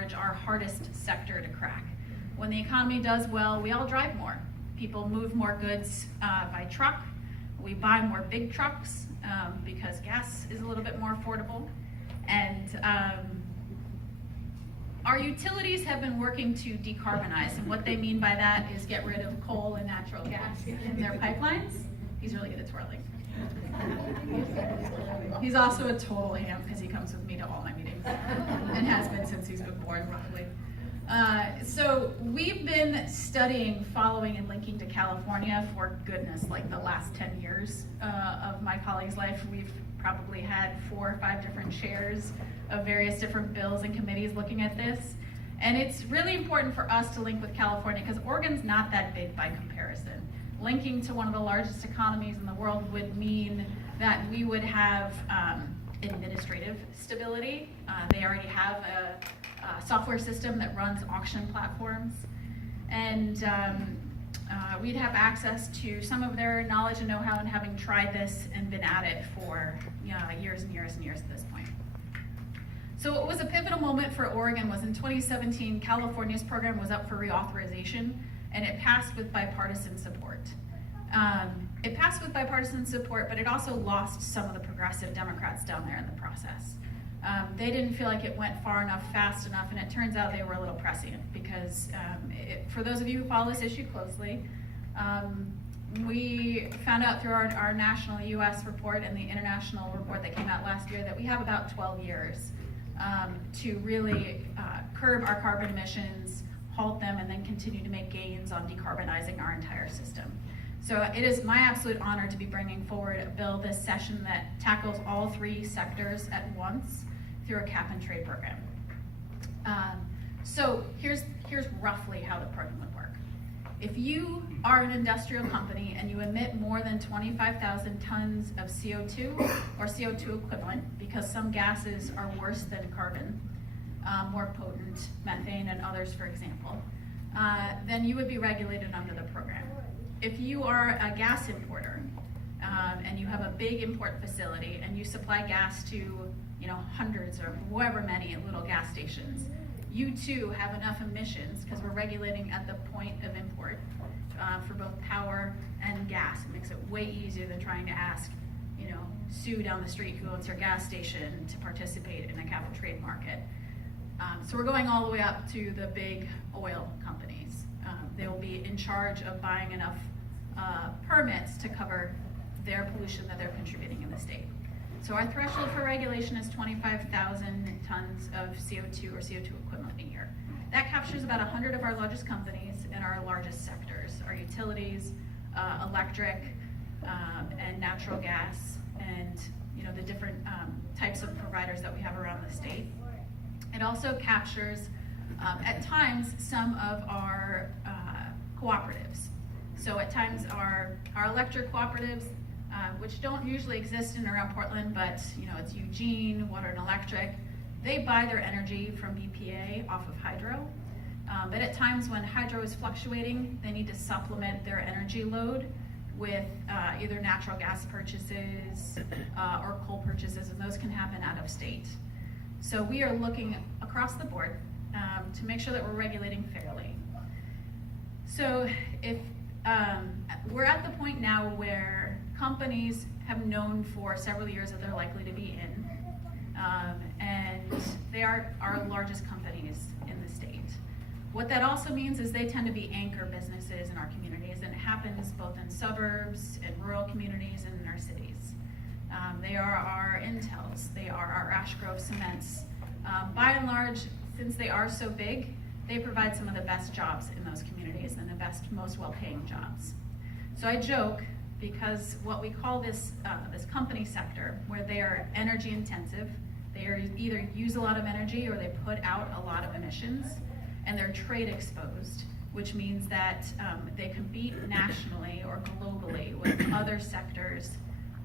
large, our hardest sector to crack. When the economy does well, we all drive more. People move more goods by truck. We buy more big trucks because gas is a little bit more affordable. And our utilities have been working to decarbonize, and what they mean by that is get rid of coal and natural gas in their pipelines. He's really good at twirling. He's also a total ham because he comes with me to all my meetings and has been since he's been born, roughly. So we've been studying, following, and linking to California for goodness, like the last 10 years of my colleague's life. We've probably had 4 or 5 different chairs of various different bills and committees looking at this. And it's really important for us to link with California because Oregon's not that big by comparison. Linking to one of the largest economies in the world would mean that we would have administrative stability. They already have a software system that runs auction platforms. And we'd have access to some of their knowledge and know-how, and having tried this and been at it for years and years and years at this point. So what was a pivotal moment for Oregon was in 2017, California's program was up for reauthorization, and it passed with bipartisan support. It passed with bipartisan support, but it also lost some of the progressive Democrats down there in the process. They didn't feel like it went far enough, fast enough, and it turns out they were a little prescient because for those of you who follow this issue closely, we found out through our national US report and the international report that came out last year that we have about 12 years to really curb our carbon emissions, halt them, and then continue to make gains on decarbonizing our entire system. So it is my absolute honor to be bringing forward a bill this session that tackles all 3 sectors at once through a cap and trade program. So here's roughly how the program would work. If you are an industrial company and you emit more than 25,000 tons of CO2 or CO2 equivalent, because some gases are worse than carbon, more potent, methane and others, for example, then you would be regulated under the program. If you are a gas importer and you have a big import facility and you supply gas to hundreds or however many little gas stations, you too have enough emissions, because we're regulating at the point of import for both power and gas. It makes it way easier than trying to ask Sue down the street who owns her gas station to participate in a cap and trade market. So we're going all the way up to the big oil companies. They will be in charge of buying enough permits to cover their pollution that they're contributing in the state. So our threshold for regulation is 25,000 tons of CO2 or CO2 equivalent a year. That captures about 100 of our largest companies in our largest sectors, our utilities, electric, and natural gas, and the different types of providers that we have around the state. It also captures, at times, some of our cooperatives. So at times our electric cooperatives, which don't usually exist in and around Portland, but it's Eugene, Water and Electric, they buy their energy from BPA off of hydro. But at times when hydro is fluctuating, they need to supplement their energy load with either natural gas purchases or coal purchases, and those can happen out of state. So we are looking across the board to make sure that we're regulating fairly. So if we're at the point now where companies have known for several years that they're likely to be in, and they are our largest companies in the state. What that also means is they tend to be anchor businesses in our communities, and it happens both in suburbs and rural communities and in our cities. They are our Intels, they are our Ash Grove Cements. By and large, since they are so big, they provide some of the best jobs in those communities and the best, most well-paying jobs. So I joke, because what we call this company sector, where they are energy intensive, they either use a lot of energy or they put out a lot of emissions, and they're trade exposed, which means that they compete nationally or globally with other sectors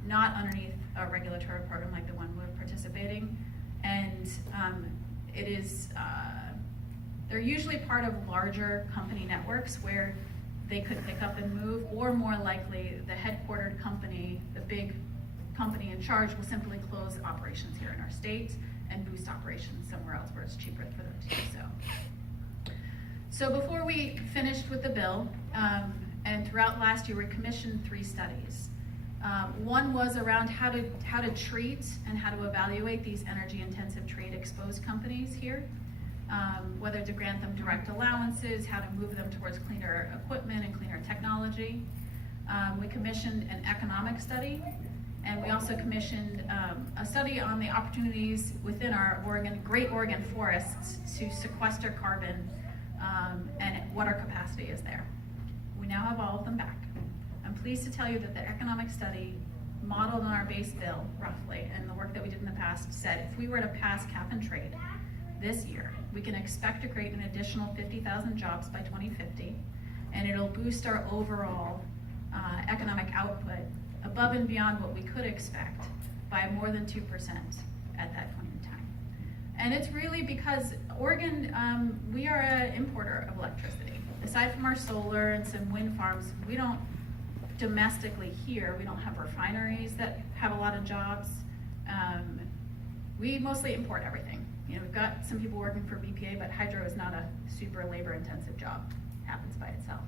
not underneath a regulatory program like the one we're participating. And they're usually part of larger company networks where they could pick up and move, or more likely the headquartered company, the big company in charge, will simply close operations here in our state and boost operations somewhere else where it's cheaper for them to do so. So before we finished with the bill, and throughout last year, we commissioned 3 studies. One was around how to treat and how to evaluate these energy-intensive trade-exposed companies here, whether to grant them direct allowances, how to move them towards cleaner equipment and cleaner technology. We commissioned an economic study, and we also commissioned a study on the opportunities within our Great Oregon forests to sequester carbon and what our capacity is there. We now have all of them back. I'm pleased to tell you that the economic study modeled on our base bill, roughly, and the work that we did in the past said if we were to pass cap and trade this year, we can expect to create an additional 50,000 jobs by 2050, and it'll boost our overall economic output above and beyond what we could expect by more than 2% at that point in time. And it's really because Oregon, we are an importer of electricity. Aside from our solar and some wind farms, we don't domestically here, we don't have refineries that have a lot of jobs. We mostly import everything. You know, we've got some people working for BPA, but hydro is not a super labor-intensive job. It happens by itself.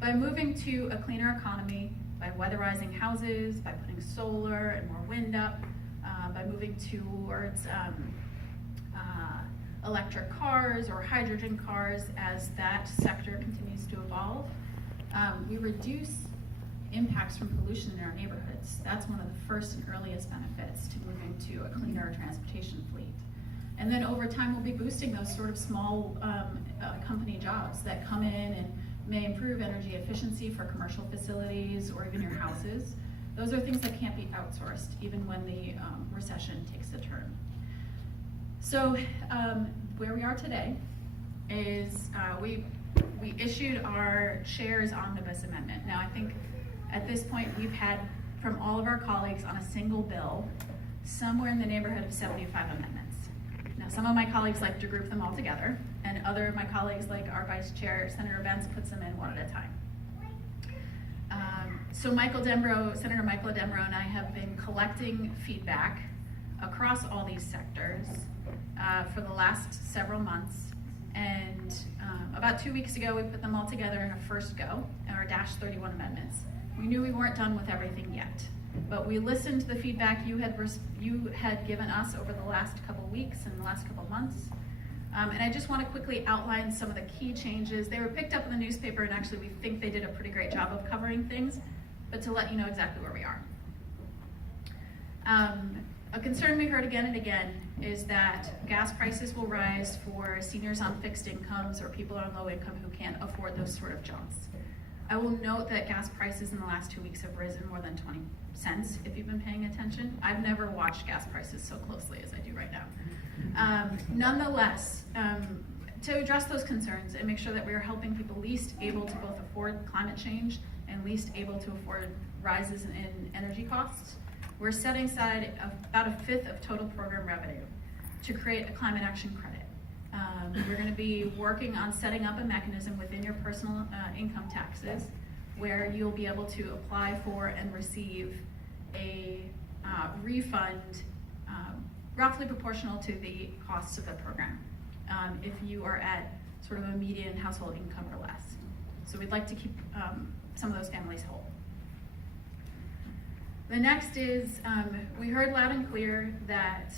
By moving to a cleaner economy, by weatherizing houses, by putting solar and more wind up, by moving towards electric cars or hydrogen cars as that sector continues to evolve, we reduce impacts from pollution in our neighborhoods. That's one of the first and earliest benefits to moving to a cleaner transportation fleet. And then over time, we'll be boosting those sort of small company jobs that come in and may improve energy efficiency for commercial facilities or even your houses. Those are things that can't be outsourced even when the recession takes a turn. So where we are today is we issued our shares omnibus amendment. Now I think at this point we've had from all of our colleagues on a single bill somewhere in the neighborhood of 75 amendments. Now some of my colleagues like to group them all together, and other of my colleagues, like our Vice Chair, Senator Benz, puts them in one at a time. So Senator Michael Demro and I have been collecting feedback across all these sectors for the last several months, and about 2 weeks ago we put them all together in a first go, in our -31 amendments. We knew we weren't done with everything yet, but we listened to the feedback you had given us over the last couple weeks and the last couple months. And I just want to quickly outline some of the key changes. They were picked up in the newspaper, and actually we think they did a pretty great job of covering things, but to let you know exactly where we are. A concern we heard again and again is that gas prices will rise for seniors on fixed incomes or people on low income who can't afford those sort of jobs. I will note that gas prices in the last 2 weeks have risen more than 20 cents if you've been paying attention. I've never watched gas prices so closely as I do right now. Nonetheless, to address those concerns and make sure that we are helping people least able to both afford climate change and least able to afford rises in energy costs, we're setting aside about 1/5 of total program revenue to create a climate action credit. We're going to be working on setting up a mechanism within your personal income taxes where you'll be able to apply for and receive a refund roughly proportional to the costs of the program if you are at sort of a median household income or less. So we'd like to keep some of those families whole. The next is, we heard loud and clear that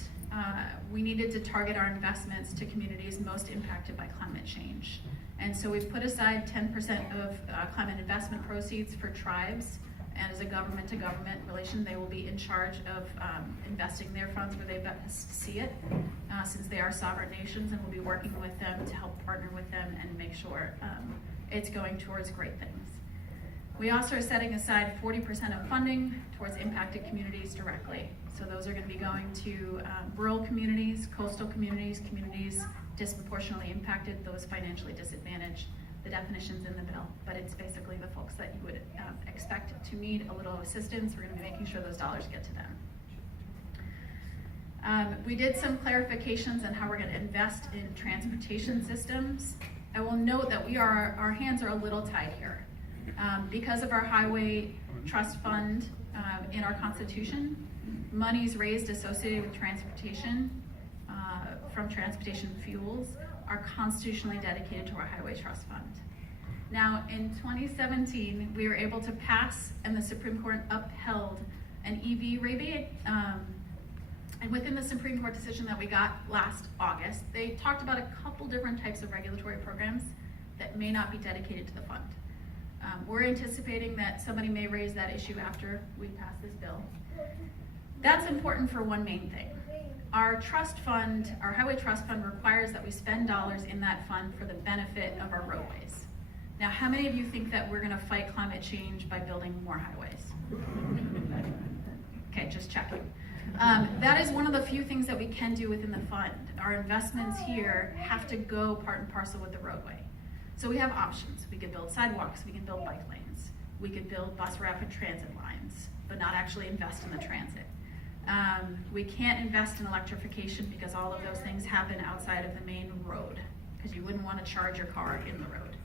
we needed to target our investments to communities most impacted by climate change. And so we've put aside 10% of climate investment proceeds for tribes, and as a government-to-government relation, they will be in charge of investing their funds where they best see it, since they are sovereign nations, and we'll be working with them to help partner with them and make sure it's going towards great things. We also are setting aside 40% of funding towards impacted communities directly. So those are going to be going to rural communities, coastal communities, communities disproportionately impacted, those financially disadvantaged. The definition's in the bill, but it's basically the folks that you would expect to need a little assistance. We're going to be making sure those dollars get to them. We did some clarifications on how we're going to invest in transportation systems. I will note that our hands are a little tied here. Because of our highway trust fund in our Constitution, monies raised associated with transportation from transportation fuels are constitutionally dedicated to our Highway Trust Fund. Now, in 2017, we were able to pass, and the Supreme Court upheld an EV rebate. And within the Supreme Court decision that we got last August, they talked about a couple different types of regulatory programs that may not be dedicated to the fund. We're anticipating that somebody may raise that issue after we pass this bill. That's important for one main thing. Our trust fund, our Highway Trust Fund, requires that we spend dollars in that fund for the benefit of our roadways. Now, how many of you think that we're gonna fight climate change by building more highways? Okay, just checking. That is one of the few things that we can do within the fund. Our investments here have to go part and parcel with the roadway. So we have options. We could build sidewalks, we can build bike lanes, we could build bus rapid transit lines, but not actually invest in the transit. We can't invest in electrification because all of those things happen outside of the main road, because you wouldn't want to charge your car in the road.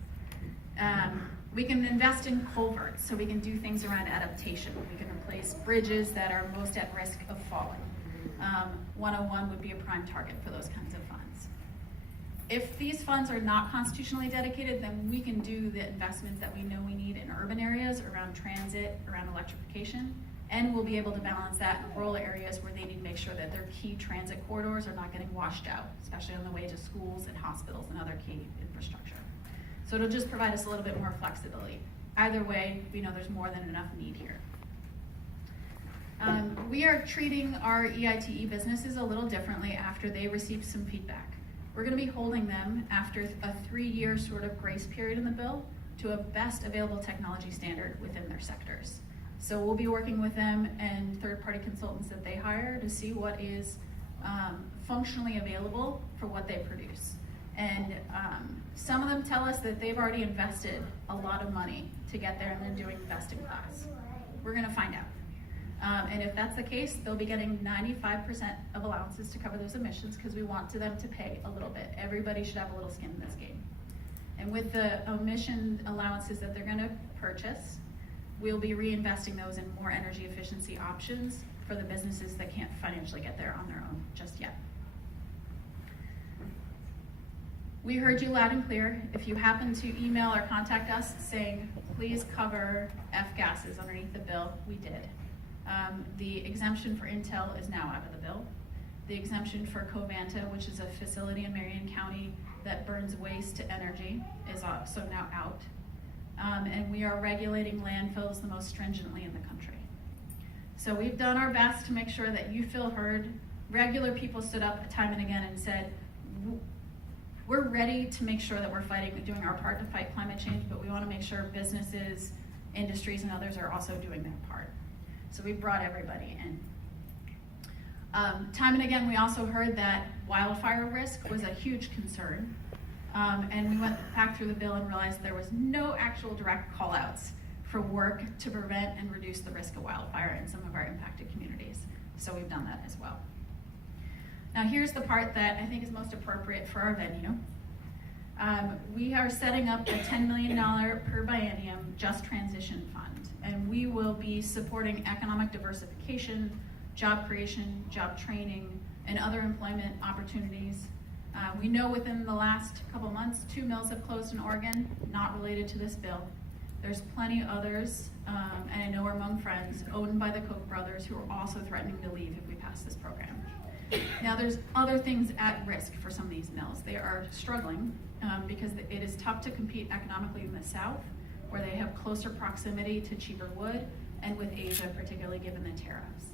We can invest in culverts, so we can do things around adaptation. We can replace bridges that are most at risk of falling. 101 would be a prime target for those kinds of funds. If these funds are not constitutionally dedicated, then we can do the investments that we know we need in urban areas around transit, around electrification, and we'll be able to balance that in rural areas where they need to make sure that their key transit corridors are not getting washed out, especially on the way to schools and hospitals and other key infrastructure. So it'll just provide us a little bit more flexibility. Either way, we know there's more than enough need here. We are treating our EITE businesses a little differently after they receive some feedback. We're gonna be holding them after a 3-year sort of grace period in the bill to a best available technology standard within their sectors. So we'll be working with them and third-party consultants that they hire to see what is functionally available for what they produce. And some of them tell us that they've already invested a lot of money to get there and they're doing best in class. We're gonna find out. And if that's the case, they'll be getting 95% of allowances to cover those emissions because we want them to pay a little bit. Everybody should have a little skin in this game. And with the emission allowances that they're gonna purchase, we'll be reinvesting those in more energy efficiency options for the businesses that can't financially get there on their own just yet. We heard you loud and clear. If you happen to email or contact us saying, please cover F-gases underneath the bill, we did. The exemption for Intel is now out of the bill. The exemption for Covanta, which is a facility in Marion County that burns waste to energy, is also now out. And we are regulating landfills the most stringently in the country. So we've done our best to make sure that you feel heard. Regular people stood up time and again and said, we're ready to make sure that we're doing our part to fight climate change, but we want to make sure businesses, industries, and others are also doing their part. So we brought everybody in. Time and again, we also heard that wildfire risk was a huge concern. And we went back through the bill and realized there was no actual direct call-outs for work to prevent and reduce the risk of wildfire in some of our impacted communities. So we've done that as well. Now here's the part that I think is most appropriate for our venue. We are setting up a $10 million per biennium Just Transition Fund, and we will be supporting economic diversification, job creation, job training, and other employment opportunities. We know within the last couple months, 2 mills have closed in Oregon, not related to this bill. There's plenty others, and I know we're among friends, owned by the Koch brothers, who are also threatening to leave if we pass this program. Now there's other things at risk for some of these mills. They are struggling because it is tough to compete economically in the South, where they have closer proximity to cheaper wood, and with Asia, particularly given the tariffs.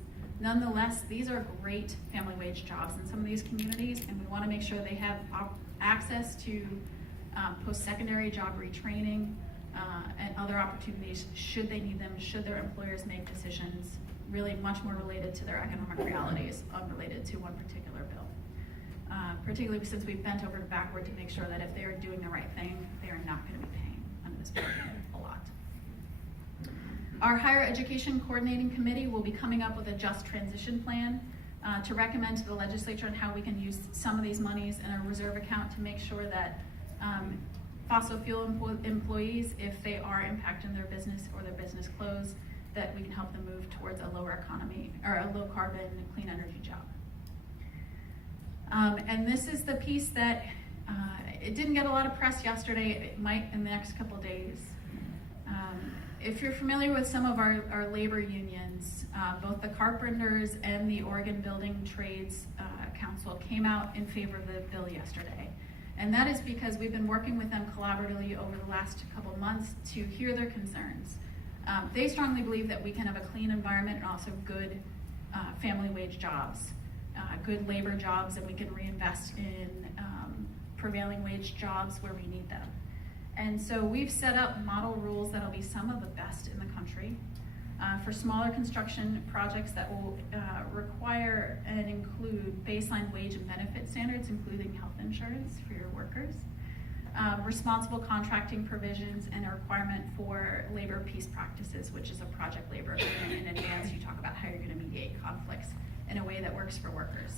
Nonetheless, these are great family wage jobs in some of these communities, and we want to make sure they have access to post-secondary job retraining and other opportunities should they need them, should their employers make decisions really much more related to their economic realities, unrelated to one particular bill. Particularly since we've bent over backward to make sure that if they are doing the right thing, they are not going to be paying under this program a lot. Our Higher Education Coordinating Committee will be coming up with a Just Transition Plan to recommend to the legislature on how we can use some of these monies in a reserve account to make sure that fossil fuel employees, if they are impacted in their business or their business close, that we can help them move towards a lower economy or a low carbon clean energy job. And this is the piece that It didn't get a lot of press yesterday. It might in the next couple days. If you're familiar with some of our labor unions, both the Carpenters and the Oregon Building Trades Council came out in favor of the bill yesterday. And that is because we've been working with them collaboratively over the last couple of months to hear their concerns. They strongly believe that we can have a clean environment and also good family wage jobs, good labor jobs, and we can reinvest in prevailing wage jobs where we need them. And so we've set up model rules that'll be some of the best in the country for smaller construction projects that will require and include baseline wage and benefit standards, including health insurance for your workers, responsible contracting provisions, and a requirement for labor peace practices, which is a project labor agreement. In advance, you talk about how you're going to mediate conflicts in a way that works for workers.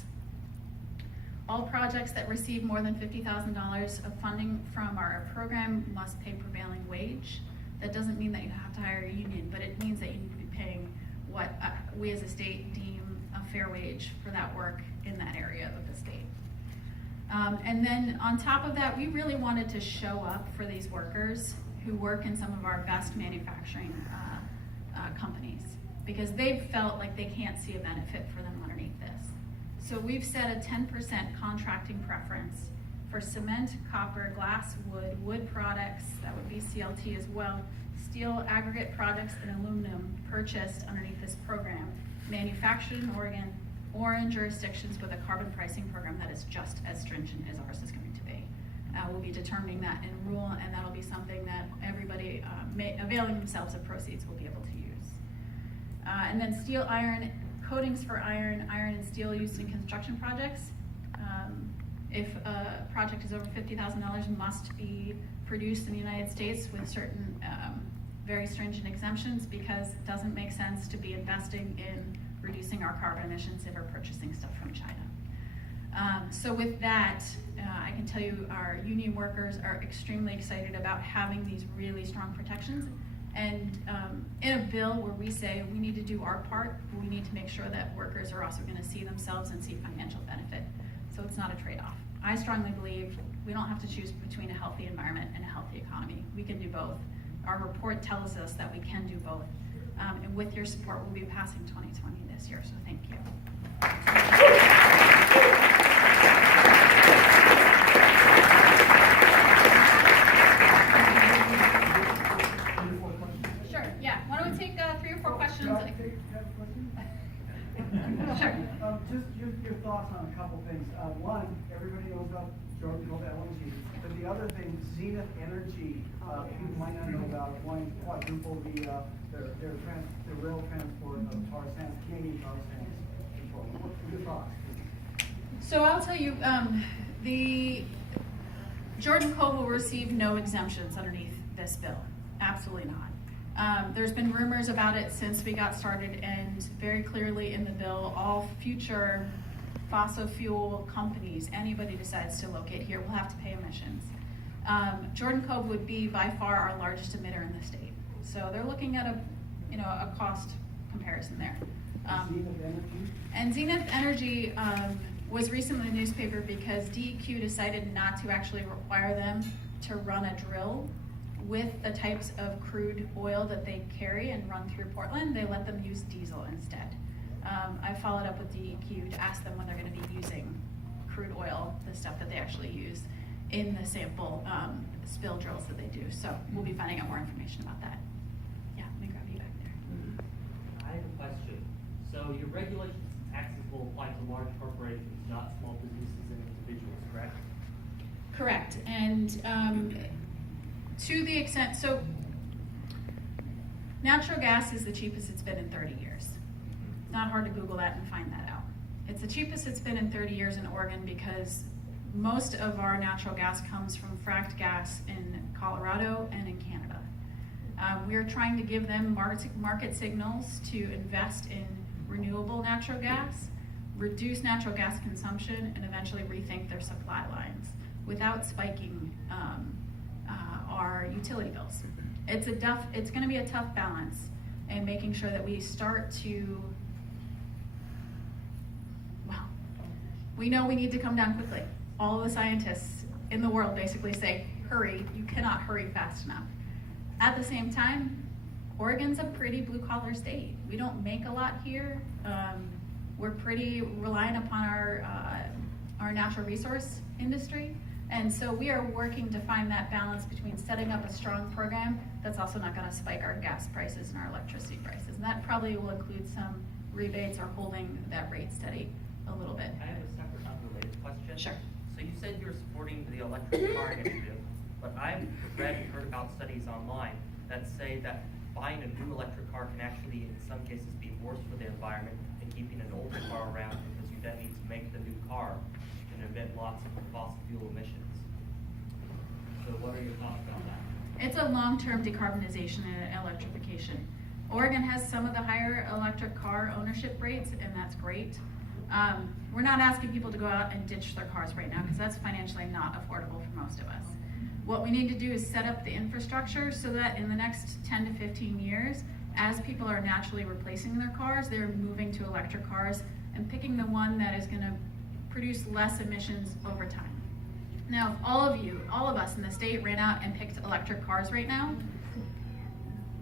All projects that receive more than $50,000 of funding from our program must pay prevailing wage. That doesn't mean that you have to hire a union, but it means that you need to be paying what we as a state deem a fair wage for that work in that area of the state. And then on top of that, we really wanted to show up for these workers who work in some of our best manufacturing companies, because they've felt like they can't see a benefit for them underneath this. So we've set a 10% contracting preference for cement, copper, glass, wood products, that would be CLT as well, steel, aggregate products, and aluminum purchased underneath this program, manufactured in Oregon, or in jurisdictions with a carbon pricing program that is just as stringent as ours is going to be. We'll be determining that in rule, and that'll be something that everybody availing themselves of proceeds will be able to use. And then steel, iron, coatings for iron and steel used in construction projects. If a project is over $50,000, must be produced in the United States with certain very stringent exemptions, because it doesn't make sense to be investing in reducing our carbon emissions if we're purchasing stuff from China. So with that, I can tell you our union workers are extremely excited about having these really strong protections. And in a bill where we say we need to do our part, we need to make sure that workers are also going to see themselves and see financial benefit. So it's not a trade-off. I strongly believe we don't have to choose between a healthy environment and a healthy economy. We can do both. Our report tells us that we can do both. And with your support, we'll be passing 2020 this year, so thank you. Sure, yeah. Why don't we take 3 or 4 questions? Sure. Just your thoughts on a couple things. One, everybody knows about Jordan Cove LNG, but the other thing, Zenith Energy, people might not know about, wanting to quadruple their rail transport of tar sands, Canadian tar sands. What are your thoughts? So I'll tell you, the Jordan Cove will receive no exemptions underneath this bill. Absolutely not. There's been rumors about it since we got started, and very clearly in the bill, all future fossil fuel companies, anybody decides to locate here, will have to pay emissions. Jordan Cove would be by far our largest emitter in the state. So they're looking at a cost comparison there. Zenith Energy? And Zenith Energy was recently in the newspaper because DEQ decided not to actually require them to run a drill with the types of crude oil that they carry and run through Portland. They let them use diesel instead. I followed up with DEQ to ask them when they're going to be using crude oil, the stuff that they actually use in the sample spill drills that they do. So we'll be finding out more information about that. Yeah, let me grab you back there. I have a question. So your regulations and taxes will apply to large corporations, not small businesses and individuals, correct? Correct. And to the extent, so natural gas is the cheapest it's been in 30 years. Not hard to Google that and find that out. It's the cheapest it's been in 30 years in Oregon because most of our natural gas comes from fracked gas in Colorado and in Canada. We're trying to give them market signals to invest in renewable natural gas, reduce natural gas consumption, and eventually rethink their supply lines without spiking our utility bills. It's going to be a tough balance in making sure that we start to, well, we know we need to come down quickly. All of the scientists in the world basically say, hurry, you cannot hurry fast enough. At the same time, Oregon's a pretty blue collar state. We don't make a lot here. We're pretty reliant upon our natural resource industry. And so we are working to find that balance between setting up a strong program that's also not gonna spike our gas prices and our electricity prices. And that probably will include some rebates or holding that rate steady a little bit. I have a separate unrelated question. Sure. So you said you're supporting the electric car initiative, but I've read and heard about studies online that say that buying a new electric car can actually, in some cases, be worse for the environment than keeping an older car around, because you then need to make the new car and emit lots of fossil fuel emissions. So what are your thoughts on that? It's a long-term decarbonization and electrification. Oregon has some of the higher electric car ownership rates, and that's great. We're not asking people to go out and ditch their cars right now, because that's financially not affordable for most of us. What we need to do is set up the infrastructure so that in the next 10 to 15 years, as people are naturally replacing their cars, they're moving to electric cars and picking the one that is gonna produce less emissions over time. Now, if all of us in the state ran out and picked electric cars right now,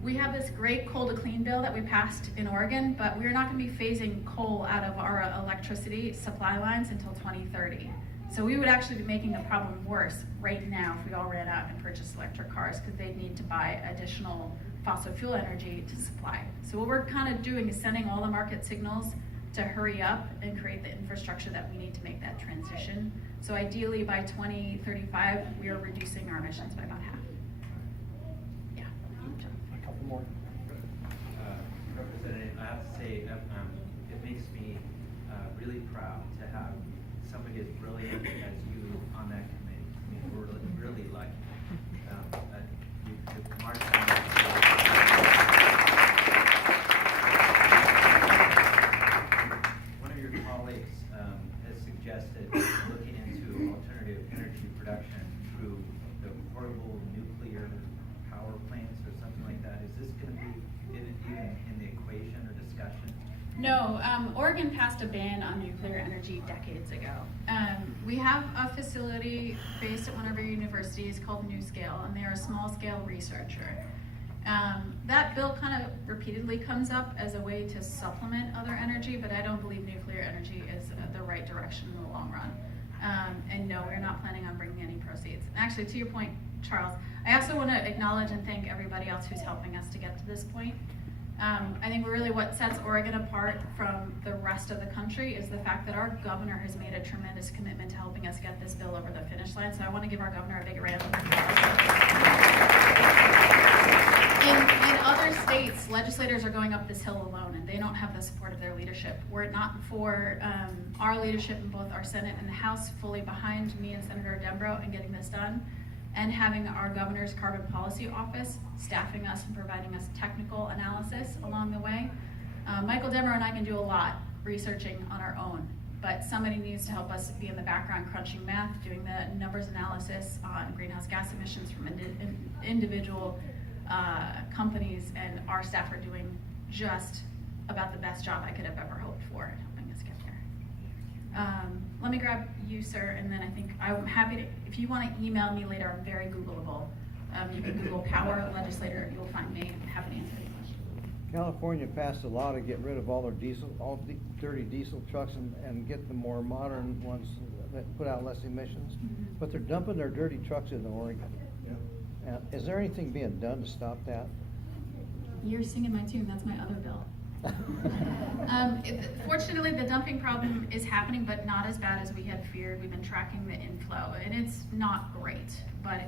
we have this great coal to clean bill that we passed in Oregon, but we're not gonna be phasing coal out of our electricity supply lines until 2030. So we would actually be making the problem worse right now if we all ran out and purchased electric cars, because they'd need to buy additional fossil fuel energy to supply. So what we're kind of doing is sending all the market signals to hurry up and create the infrastructure that we need to make that transition. So ideally by 2035, we are reducing our emissions by about half. Yeah. A couple more. Representative, I have to say, it makes me really proud to have somebody as brilliant as you on that committee. I mean, we're really lucky. You've marched on that. One of your colleagues has suggested looking into alternative energy production through the portable nuclear power plants or something like that. Is this going to be even in the equation or discussion? No, Oregon passed a ban on nuclear energy decades ago. We have a facility based at one of our universities called NuScale, and they're a small-scale researcher. That bill kind of repeatedly comes up as a way to supplement other energy, but I don't believe nuclear energy is the right direction in the long run. And no, we're not planning on bringing any proceeds. Actually, to your point, Charles, I also want to acknowledge and thank everybody else who's helping us to get to this point. I think really what sets Oregon apart from the rest of the country is the fact that our governor has made a tremendous commitment to helping us get this bill over the finish line. So I want to give our governor a big round of applause. In other states, legislators are going up this hill alone, and they don't have the support of their leadership. Were it not for our leadership in both our Senate and the House fully behind me and Senator Dembro in getting this done, and having our governor's carbon policy office staffing us and providing us technical analysis along the way. Michael Demmer and I can do a lot researching on our own, but somebody needs to help us be in the background crunching math, doing the numbers analysis on greenhouse gas emissions from individual companies, and our staff are doing just about the best job I could have ever hoped for in helping us get there. Let me grab you, sir, and then I think I'm happy to, if you want to email me later, I'm very Googleable. You can Google power legislator, you'll find me. I'm happy to answer any questions. California passed a law to get rid of all their dirty diesel trucks and get the more modern ones that put out less emissions. Mm-hmm. But they're dumping their dirty trucks into Oregon. Yeah. Is there anything being done to stop that? You're singing my tune, that's my other bill. Fortunately, the dumping problem is happening, but not as bad as we had feared. We've been tracking the inflow, and it's not great. But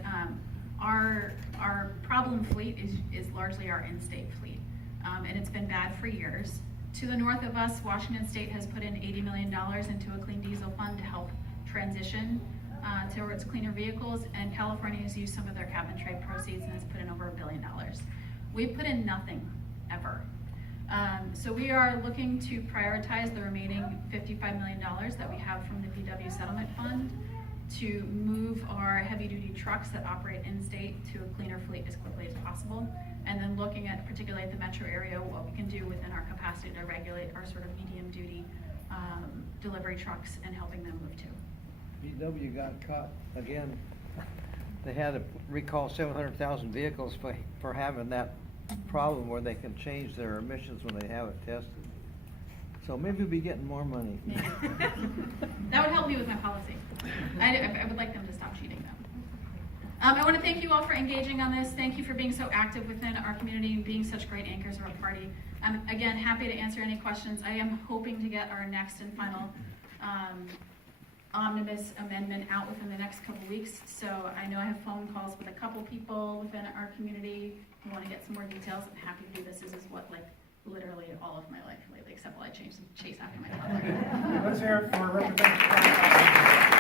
our problem fleet is largely our in-state fleet, and it's been bad for years. To the north of us, Washington State has put in $80 million into a clean diesel fund to help transition towards cleaner vehicles, and California has used some of their cap and trade proceeds and has put in over $1 billion. We've put in nothing, ever. So we are looking to prioritize the remaining $55 million that we have from the VW settlement fund to move our heavy-duty trucks that operate in-state to a cleaner fleet as quickly as possible, and then looking at, particularly at the metro area, what we can do within our capacity to regulate our sort of medium-duty delivery trucks and helping them move too. VW got caught again. They had to recall 700,000 vehicles for having that problem where they can change their emissions when they have it tested. So maybe we'll be getting more money. Maybe. That would help me with my policy. I would like them to stop cheating though. I want to thank you all for engaging on this. Thank you for being so active within our community and being such great anchors of our party. I'm, again, happy to answer any questions. I am hoping to get our next and final omnibus amendment out within the next couple weeks. So I know I have phone calls with a couple people within our community who want to get some more details. I'm happy to do this. This is what, like, literally all of my life lately, except while I chase after my toddler. Let's hear it for Representative Karin.